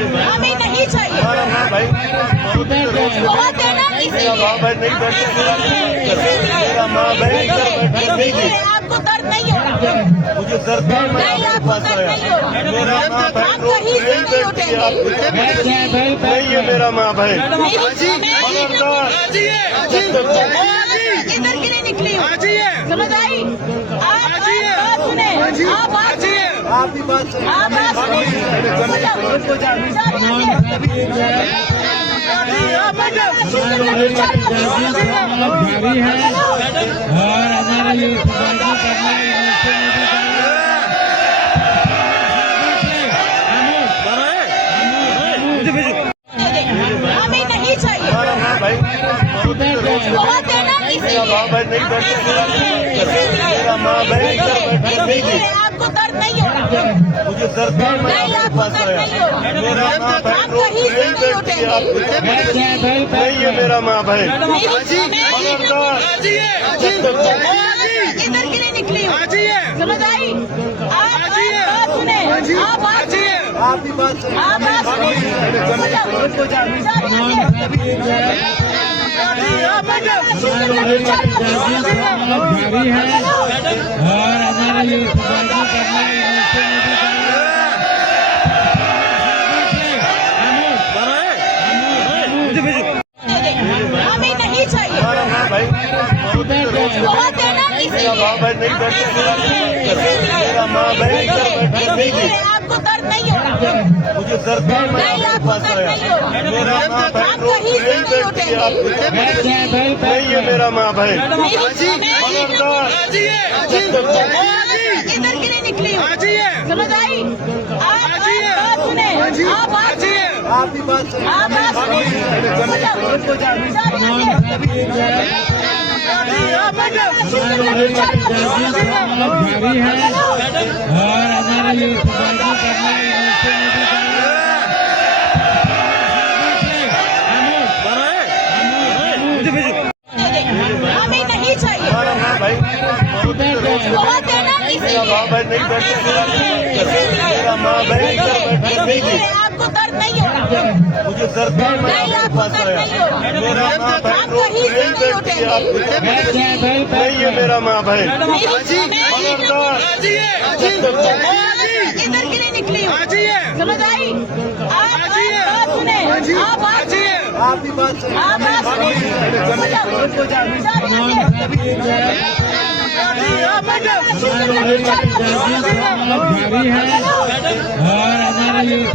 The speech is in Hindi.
हमें नहीं चाहिए। बहुत है ना, इसीलिए आपको दर्द नहीं हो रहा। मुझे दर्द नहीं, आपको दर्द नहीं हो रहा। आप कहीं से नहीं उठेंगे। नहीं है मेरा माँ बहन। इधर के लिए निकली हूँ, समझ आई? आप बात सुने, आप बात सुने, आप भी बात सुनिए। आप बात सुनिए। जारी है और हमारे लिए हमें नहीं चाहिए। बहुत है ना, इसीलिए आपको दर्द नहीं हो रहा। मुझे दर्द नहीं, आपको दर्द नहीं हो रहा। आप कहीं से नहीं उठेंगे। नहीं है मेरा माँ बहन। इधर के लिए निकली हूँ, समझ आई? आप बात सुने, आप बात सुने, आप भी बात सुनिए। आप बात सुनिए। जारी है और हमारे लिए हमें नहीं चाहिए। बहुत है ना, इसीलिए आपको दर्द नहीं हो रहा। मुझे दर्द नहीं, आपको दर्द नहीं हो रहा। आप कहीं से नहीं उठेंगे। नहीं है मेरा माँ बहन। इधर के लिए निकली हूँ, समझ आई? आप बात सुने, आप बात सुने, आप भी बात सुनिए। आप बात सुनिए। जारी है और हमारे लिए हमें नहीं चाहिए। बहुत है ना, इसीलिए आपको दर्द नहीं हो रहा। मुझे दर्द नहीं, आपको दर्द नहीं हो रहा। आप कहीं से नहीं उठेंगे। नहीं है मेरा माँ बहन। इधर के लिए निकली हूँ, समझ आई? आप बात सुने, आप बात सुने, आप भी बात सुनिए। आप बात सुनिए। जारी है और हमारे लिए